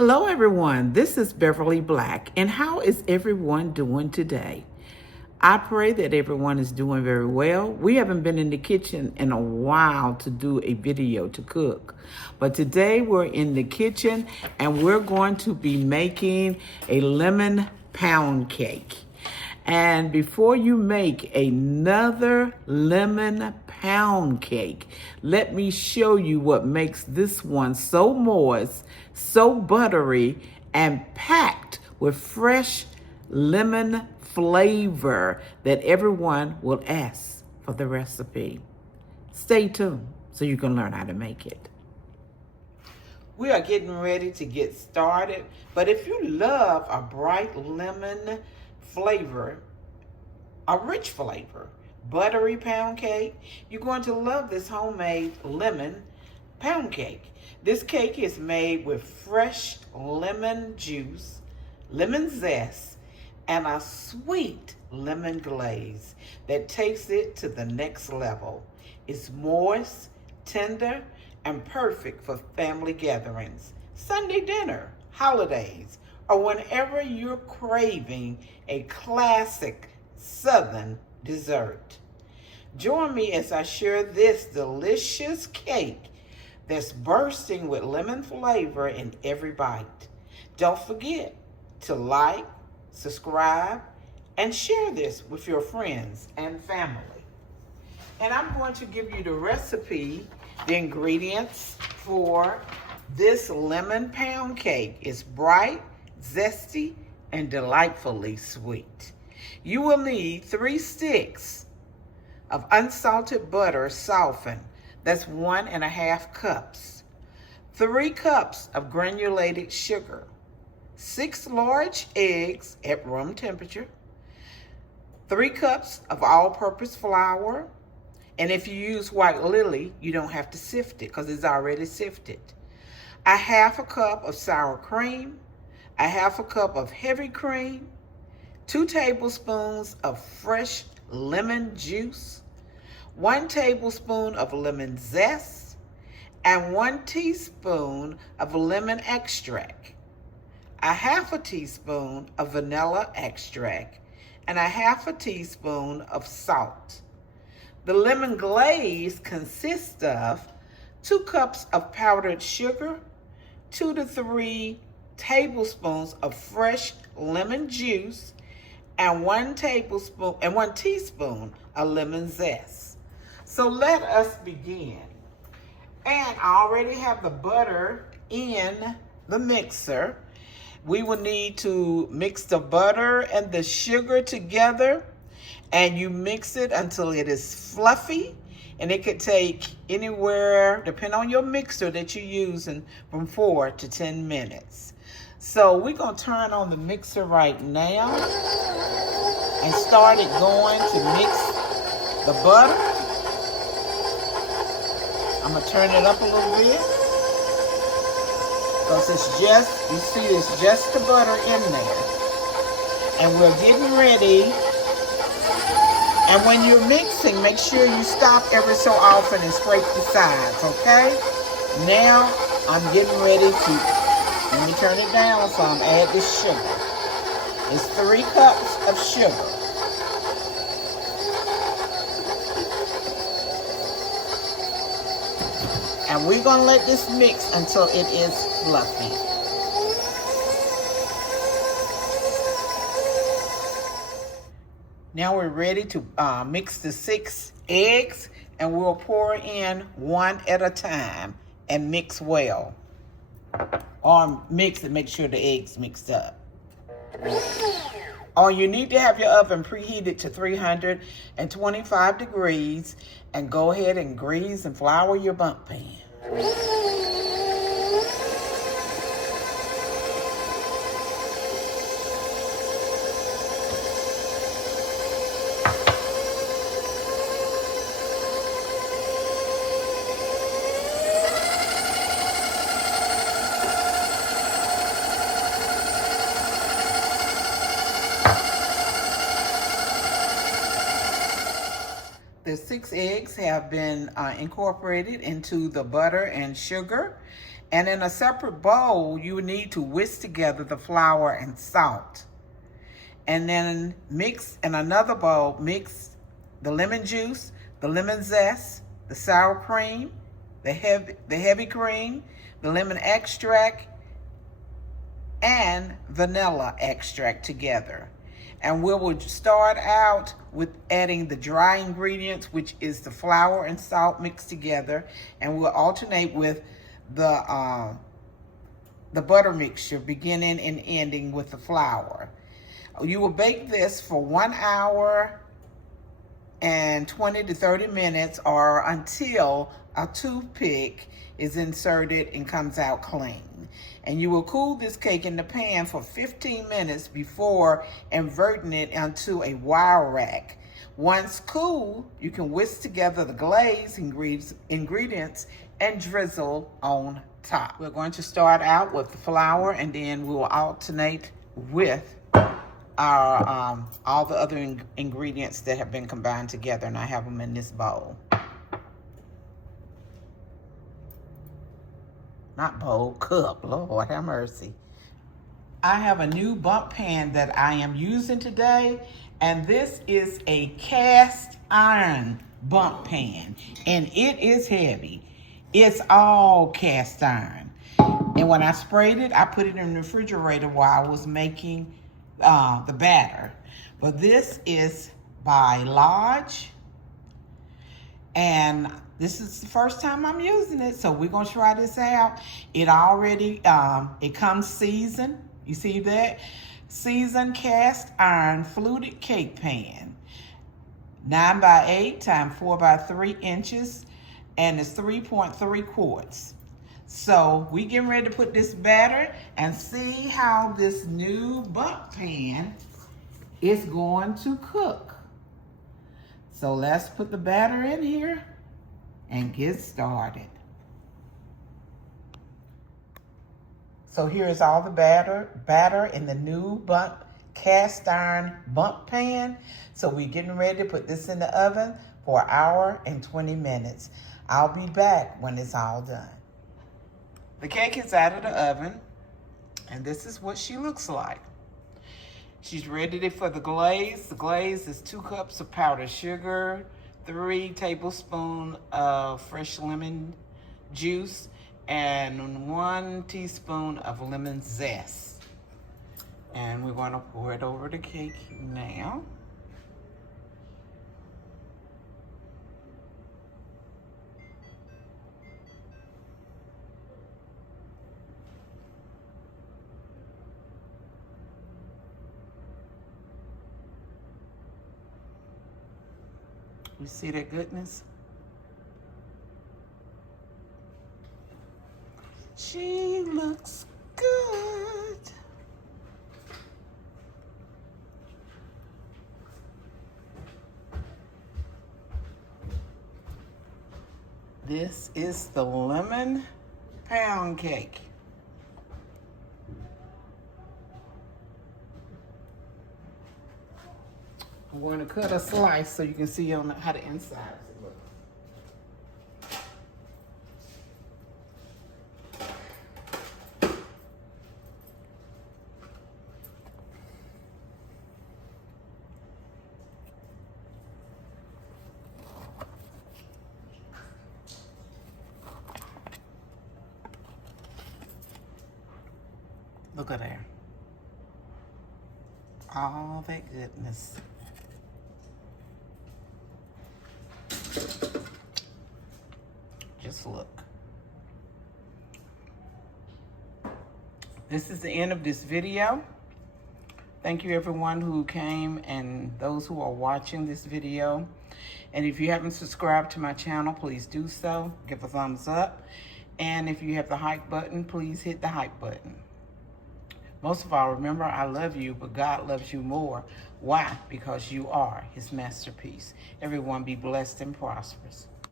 Hello everyone, this is Beverly Black, and how is everyone doing today? I pray that everyone is doing very well. We haven't been in the kitchen in a while to do a video to cook, but today we're in the kitchen and we're going to be making a lemon pound cake. And before you make another lemon pound cake, let me show you what makes this one so moist, so buttery, and packed with fresh lemon flavor that everyone will ask for the recipe. Stay tuned so you can learn how to make it. We are getting ready to get started, but if you love a bright lemon flavor, a rich flavor, buttery pound cake, you're going to love this homemade lemon pound cake. This cake is made with fresh lemon juice, lemon zest, and a sweet lemon glaze that takes it to the next level. It's moist, tender, and perfect for family gatherings, Sunday dinner, holidays, or whenever you're craving a classic Southern dessert. Join me as I share this delicious cake that's bursting with lemon flavor in every bite. Don't forget to like, subscribe, and share this with your friends and family. And I'm going to give you the recipe, the ingredients for this lemon pound cake. It's bright, zesty, and delightfully sweet. You will need 3 sticks of unsalted butter softened. That's 1.5 cups. 3 cups of granulated sugar. 6 large eggs at room temperature. 3 cups of all-purpose flour. And if you use white lily, you don't have to sift it because it's already sifted. 1/2 cup of sour cream. 1/2 cup of heavy cream. 2 tablespoons of fresh lemon juice. 1 tablespoon of lemon zest. And 1 teaspoon of lemon extract. 1/2 teaspoon of vanilla extract. And 1/2 teaspoon of salt. The lemon glaze consists of 2 cups of powdered sugar, 2 to 3 tablespoons of fresh lemon juice, and 1 teaspoon of lemon zest. So let us begin. And I already have the butter in the mixer. We will need to mix the butter and the sugar together, and you mix it until it is fluffy, and it could take anywhere, depending on your mixer that you're using, from 4 to 10 minutes. So we're gonna turn on the mixer right now and start it going to mix the butter. I'm gonna turn it up a little bit because it's just, you see it's just the butter in there. And we're getting ready. And when you're mixing, make sure you stop every so often and scrape the sides, okay? Now I'm getting ready to, let me turn it down some, add the sugar. It's 3 cups of sugar. And we're gonna let this mix until it is fluffy. Now we're ready to mix the 6 eggs, and we'll pour in 1 at a time and mix well. Or mix and make sure the eggs mixed up. Or you need to have your oven preheated to 325 degrees, and go ahead and grease and flour your bundt pan. The 6 eggs have been incorporated into the butter and sugar, And in a separate bowl, you would need to whisk together the flour and salt. And then mix in another bowl, mix the lemon juice, the lemon zest, the sour cream, the heavy cream, the lemon extract, and vanilla extract together. And we will start out with adding the dry ingredients, which is the flour and salt mixed together, and we'll alternate with the butter mixture, beginning and ending with the flour. You will bake this for 1 hour and 20 to 30 minutes, or until a toothpick is inserted and comes out clean. And you will cool this cake in the pan for 15 minutes before inverting it onto a wire rack. Once cool, you can whisk together the glaze ingredients and drizzle on top. We're going to start out with the flour, and then we will alternate with our all the other ingredients that have been combined together, and I have them in this bowl. Not bowl, cup, Lord have mercy. I have a new bump pan that I am using today, and this is a cast iron bump pan, and it is heavy. It's all cast iron. And when I sprayed it, I put it in the refrigerator while I was making the batter. But this is by Lodge, and this is the first time I'm using it, so we're gonna try this out. It already, it comes seasoned. You see that? Seasoned cast iron fluted cake pan. 9 by 8 times 4 by 3 inches, and it's 3.3 quarts. So we getting ready to put this batter and see how this new bump pan is going to cook. So let's put the batter in here and get started. So here's all the batter in the new cast iron bump pan. So we're getting ready to put this in the oven for 1 hour and 20 minutes. I'll be back when it's all done. The cake is out of the oven, and this is what she looks like. She's ready for the glaze. The glaze is 2 cups of powdered sugar, 3 tablespoons of fresh lemon juice, and 1 teaspoon of lemon zest. And we're going to pour it over the cake now. You see that goodness? She looks good. This is the lemon pound cake. I'm going to cut a slice so you can see on how the inside looks. Look at there. All that goodness. Just look. This is the end of this video. Thank you everyone who came and those who are watching this video. And if you haven't subscribed to my channel, please do so. Give a thumbs up. And if you have the hype button, please hit the hype button. Most of all, remember, I love you, but God loves you more. Why? Because you are his masterpiece. Everyone be blessed and prosperous.